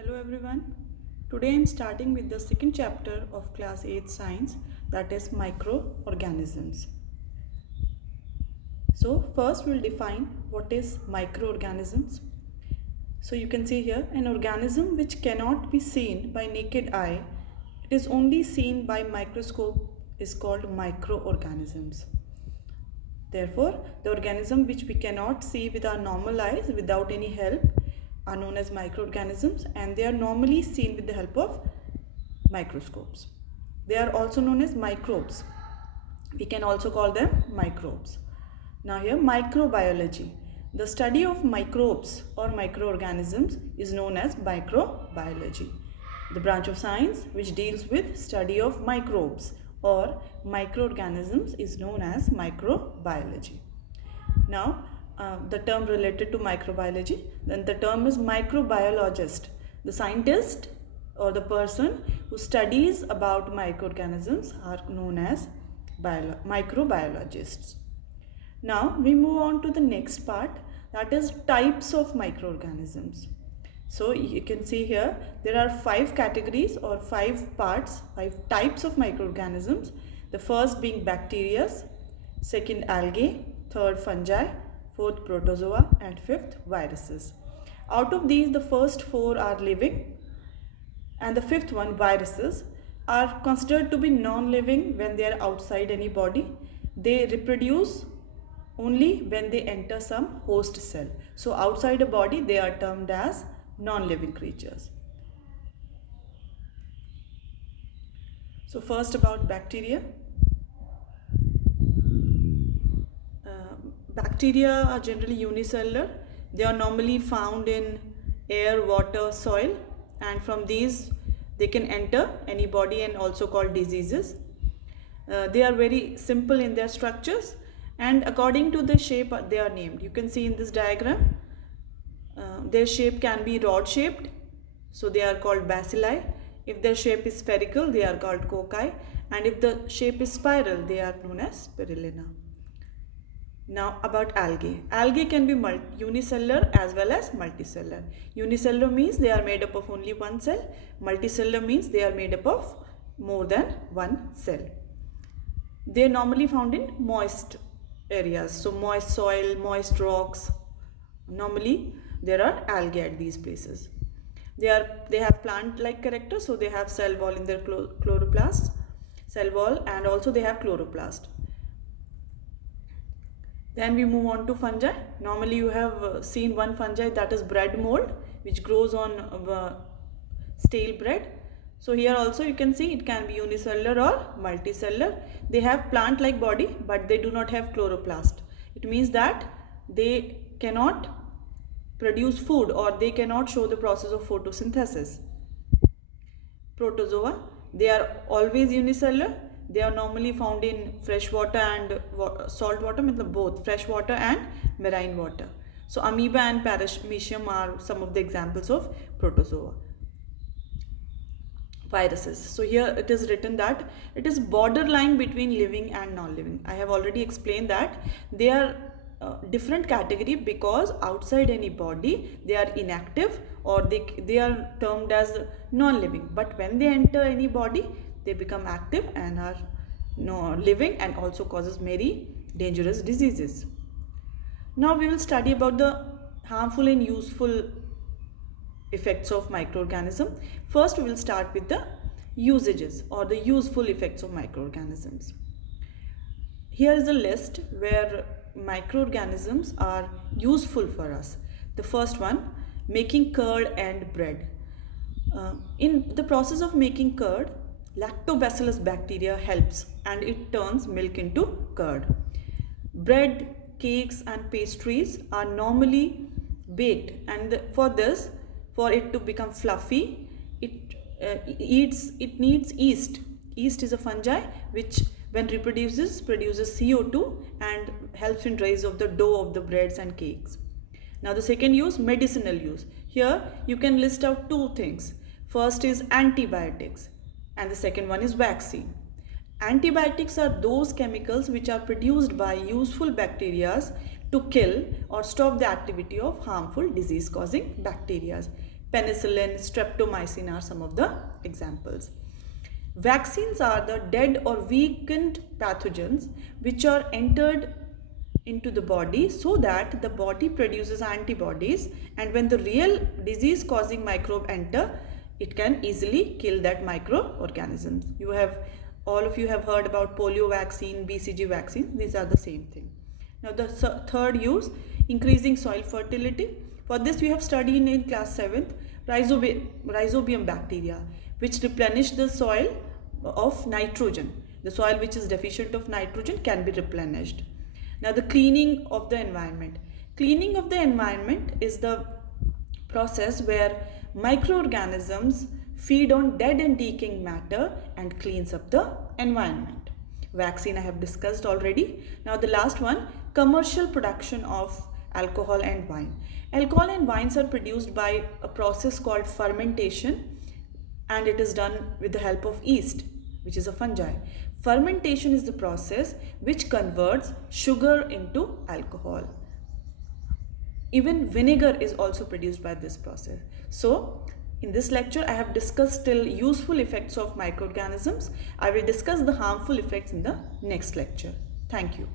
Hello everyone. Today I am starting with the second chapter of class 8 science, that is microorganisms. So first we'll define what is microorganisms. So you can see here an organism which cannot be seen by naked eye, it is only seen by microscope is called microorganisms. Therefore, the organism which we cannot see with our normal eyes without any help are known as microorganisms, and they are normally seen with the help of microscopes. They are also known as microbes. We can also call them microbes. Now here microbiology. The study of microbes or microorganisms is known as microbiology. The branch of science which deals with study of microbes or microorganisms is known as microbiology. Now, the term related to microbiology, then the term is microbiologist. The scientist or the person who studies about microorganisms are known as microbiologists. Now, we move on to the next part, that is types of microorganisms. So you can see here there are 5 categories or 5 parts, 5 types of microorganisms. The first being bacteria, second algae, third fungi, fourth protozoa, and fifth viruses. Out of these, the first 4 are living, and the fifth one, viruses, are considered to be non-living when they are outside any body. They reproduce only when they enter some host cell. So outside a body, they are termed as non-living creatures. So first about bacteria. Bacteria are generally unicellular. They are normally found in air, water, soil, and from these they can enter any body and also called diseases. They are very simple in their structures, and according to the shape they are named. You can see in this diagram their shape can be rod shaped, so they are called bacilli. If their shape is spherical, they are called cocci, and if the shape is spiral, they are known as spirulina. Now about algae. Algae can be unicellular as well as multicellular. Unicellular means they are made up of only one cell. Multicellular means they are made up of more than one cell. They are normally found in moist areas, so moist soil, moist rocks. Normally there are algae at these places. They have plant-like character, so they have cell wall in their chloroplast, cell wall, and also they have chloroplast. Then we move on to fungi. Normally you have seen one fungi, that is bread mold, which grows on stale bread. So here also you can see it can be unicellular or multicellular. They have plant-like body, but they do not have chloroplast. It means that they cannot produce food, or they cannot show the process of photosynthesis. Protozoa, they are always unicellular. They are normally found in fresh water and salt water, both fresh water and marine water. So amoeba and paramecium are some of the examples of protozoa. Viruses. So here it is written that it is borderline between living and non-living. I have already explained that they are different category because outside any body they are inactive, or they are termed as non-living, but when they enter any body they become active and are living, and also causes many dangerous diseases. Now we will study about the harmful and useful effects of microorganism. First we will start with the usages or the useful effects of microorganisms. Here is a list where microorganisms are useful for us. The first one, making curd and bread. In the process of making curd, lactobacillus bacteria helps and it turns milk into curd. Bread, cakes and pastries are normally baked, and for it to become fluffy, it needs yeast. Yeast is a fungi which when produces CO2 and helps in rise of the dough of the breads and cakes. Now the second use, medicinal use. Here you can list out 2 things. First is antibiotics and the second one is vaccine. Antibiotics are those chemicals which are produced by useful bacteria to kill or stop the activity of harmful disease causing bacteria. Penicillin, streptomycin are some of the examples. Vaccines are the dead or weakened pathogens which are entered into the body so that the body produces antibodies, and when the real disease causing microbe enter, it can easily kill that microorganisms. All of you have heard about polio vaccine, BCG vaccine. These are the same thing. Now the third use, increasing soil fertility. For this we have studied in class 7th rhizobium bacteria, which replenish the soil of nitrogen. The soil which is deficient of nitrogen can be replenished. Now the cleaning of the environment. Cleaning of the environment is the process where microorganisms feed on dead and decaying matter and cleans up the environment. Vaccine I have discussed already. Now the last one, commercial production of alcohol and wine. Alcohol and wines are produced by a process called fermentation, and it is done with the help of yeast, which is a fungi. Fermentation is the process which converts sugar into alcohol. Even vinegar is also produced by this process. So in this lecture I have discussed still useful effects of microorganisms. I will discuss the harmful effects in the next lecture. Thank you.